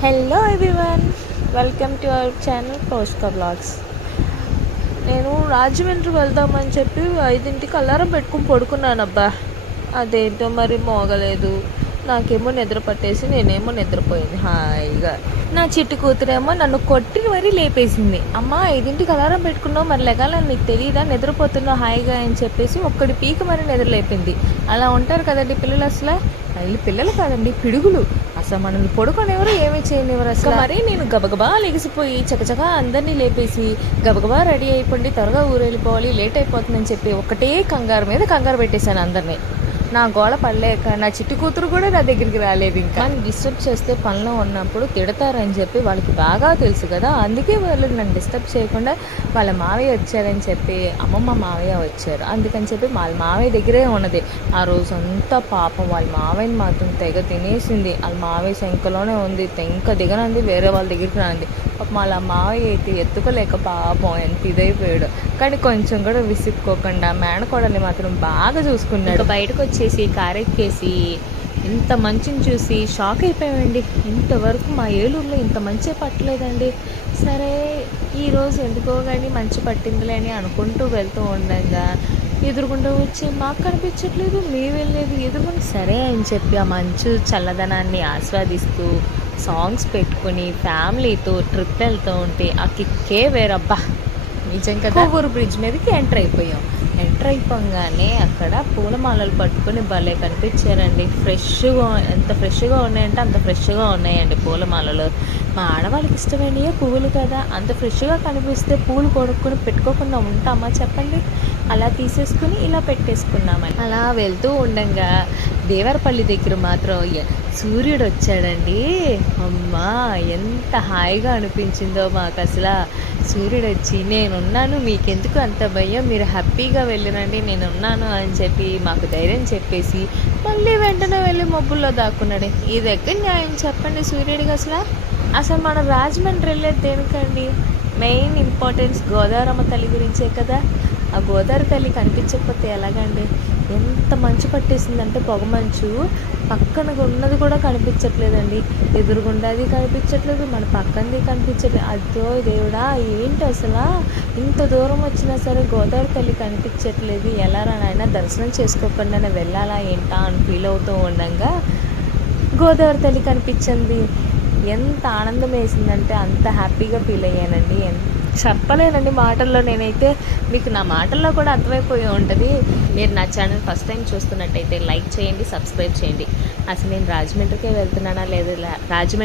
Hello everyone, welcome to our channel Kaushika blogs. నేను రాజమండ్రి వెళ్దామని చెప్పి 5ంటికి అలారం పెట్టుకుని పడుకున్నానబ్బా. అదేంటో మరి మోగలేదు. నాకేమో నిద్ర పట్టేసి నేనేమో నిద్రపోయింది హాయిగా. నా చిట్టు కూతురేమో నన్ను కొట్టి మరీ లేపేసింది. అమ్మ 5ంటికి అలారం పెట్టుకున్నావు, మరి లెగాలని నీకు తెలియదా, నిద్రపోతున్నావు హాయిగా అని చెప్పేసి ఒక్కడి పీక మరి నిద్ర లేపింది. అలా ఉంటారు కదండి పిల్లలు. అసలు వీళ్ళు పిల్లలు కాదండి, పిడుగులు. అసలు మనల్ని పడుకోనివ్వరు, ఏమీ చేయనివ్వరు అసలు. మరి నేను గబగబా లెగిసిపోయి చకచకా అందరినీ లేపేసి గబగబా రెడీ అయిపోండి, త్వరగా ఊరెళ్ళిపోవాలి, లేట్ అయిపోతుందని చెప్పి ఒకటే కంగారు మీద కంగారు పెట్టేశాను అందరినీ. నా గోళ పడలేక నా చిట్టు కూతురు కూడా నా దగ్గరికి రాలేదు. ఇంకా డిస్టర్బ్ చేస్తే పనిలో ఉన్నప్పుడు తిడతారని చెప్పి వాళ్ళకి బాగా తెలుసు కదా. అందుకే వాళ్ళు నన్ను డిస్టర్బ్ చేయకుండా వాళ్ళ మావయ్య వచ్చారని చెప్పి, అమ్మమ్మ మావయ్య వచ్చారు అందుకని చెప్పి వాళ్ళ మావయ్య దగ్గరే ఉన్నది ఆ రోజు అంతా. పాపం వాళ్ళ మావయ్యని మాత్రం తెగ తినేసింది. వాళ్ళ మావయ్య శంకలోనే ఉంది, తెంక దిగనంది, వేరే వాళ్ళ దగ్గరికి రాంది. పాపం వాళ్ళ మావయ్య అయితే ఎత్తుకోలేక పాపం ఎంత ఇదైపోయాడు. కానీ కొంచెం కూడా విసుక్కోకుండా మేనకోడల్ని మాత్రం బాగా చూసుకున్నాడు. బయటకు వచ్చేసి కారెక్కేసి ఇంత మంచిని చూసి షాక్ అయిపోయామండి. ఇంతవరకు మా ఏలూరులో ఇంత మంచి పట్టలేదండి. సరే ఈరోజు ఎందుకో కానీ మంచి పట్టిందిలే అని అనుకుంటూ వెళ్తూ ఉండగా ఎదురుగుండా వచ్చి మాకు కనిపించట్లేదు, మీ వెళ్ళలేదు ఎదురుగుండా. సరే అని చెప్పి ఆ మంచు చల్లదనాన్ని ఆస్వాదిస్తూ సాంగ్స్ పెట్టుకుని ఫ్యామిలీతో ట్రిప్ వెళ్తూ ఉంటే ఆ కిక్కే వేరబ్బా. నిజం కదా. ఊరు బ్రిడ్జ్ మీదకి ఎంటర్ అయిపోయాం. ఎంటర్ అయిపోగానే అక్కడ పూలమాలలు పట్టుకుని భలే కనిపించారండి. ఫ్రెష్గా, ఎంత ఫ్రెష్గా ఉన్నాయంటే అంత ఫ్రెష్గా ఉన్నాయండి పూలమాలలు. మా ఆడవాళ్ళకి ఇష్టమైనయే పువ్వులు కదా, అంత ఫ్రెష్గా కనిపిస్తే పూలు కొనుక్కొని పెట్టుకోకుండా ఉంటామా చెప్పండి. అలా తీసేసుకుని ఇలా పెట్టేసుకున్నామని అలా వెళ్తూ ఉండగా దేవరపల్లి దగ్గర మాత్రం సూర్యుడు వచ్చాడండి. అమ్మా ఎంత హాయిగా అనిపించిందో మాకు అసలు. సూర్యుడు వచ్చి నేనున్నాను, మీకెందుకు అంత భయం, మీరు హ్యాపీగా వెళ్ళినండి, నేనున్నాను అని చెప్పి మాకు ధైర్యం చెప్పేసి మళ్ళీ వెంటనే వెళ్ళి మబ్బుల్లో దాక్కున్నాడు. ఇది ఎక్కడ న్యాయం చెప్పండి సూర్యుడికి అసలు. అసలు మనం రాజమండ్రి వెళ్ళేది దేనికండి? మెయిన్ ఇంపార్టెన్స్ గోదావరమ్మ తల్లి గురించే కదా. ఆ గోదావరి తల్లి కనిపించకపోతే ఎలాగండి? ఎంత మంచు పట్టేసిందంటే పొగ మంచు, పక్కన ఉన్నది కూడా కనిపించట్లేదండి. ఎదురుగుండాది కనిపించట్లేదు, మన పక్కనది కనిపించట్లేదు. అదో దేవుడా, ఏంటి అసలు ఇంత దూరం వచ్చినా సరే గోదావరి తల్లి కనిపించట్లేదు, ఎలా రానైనా దర్శనం చేసుకోకుండా వెళ్ళాలా ఏంటా అని ఫీల్ అవుతూ ఉండగా గోదావరి తల్లి కనిపించింది. ఎంత ఆనందం వేసిందంటే అంత హ్యాపీగా ఫీల్ అయ్యానండి. చెప్పలేనండి మాటల్లో. నేనైతే మీకు నా మాటల్లో కూడా అర్థమైపోయి ఉంటుంది. మీరు నా ఛానల్ ఫస్ట్ టైం చూస్తున్నట్టయితే లైక్ చేయండి, సబ్స్క్రైబ్ చేయండి. అసలు నేను రాజమండ్రికే వెళ్తున్నానా లేదు, రాజమండ్రి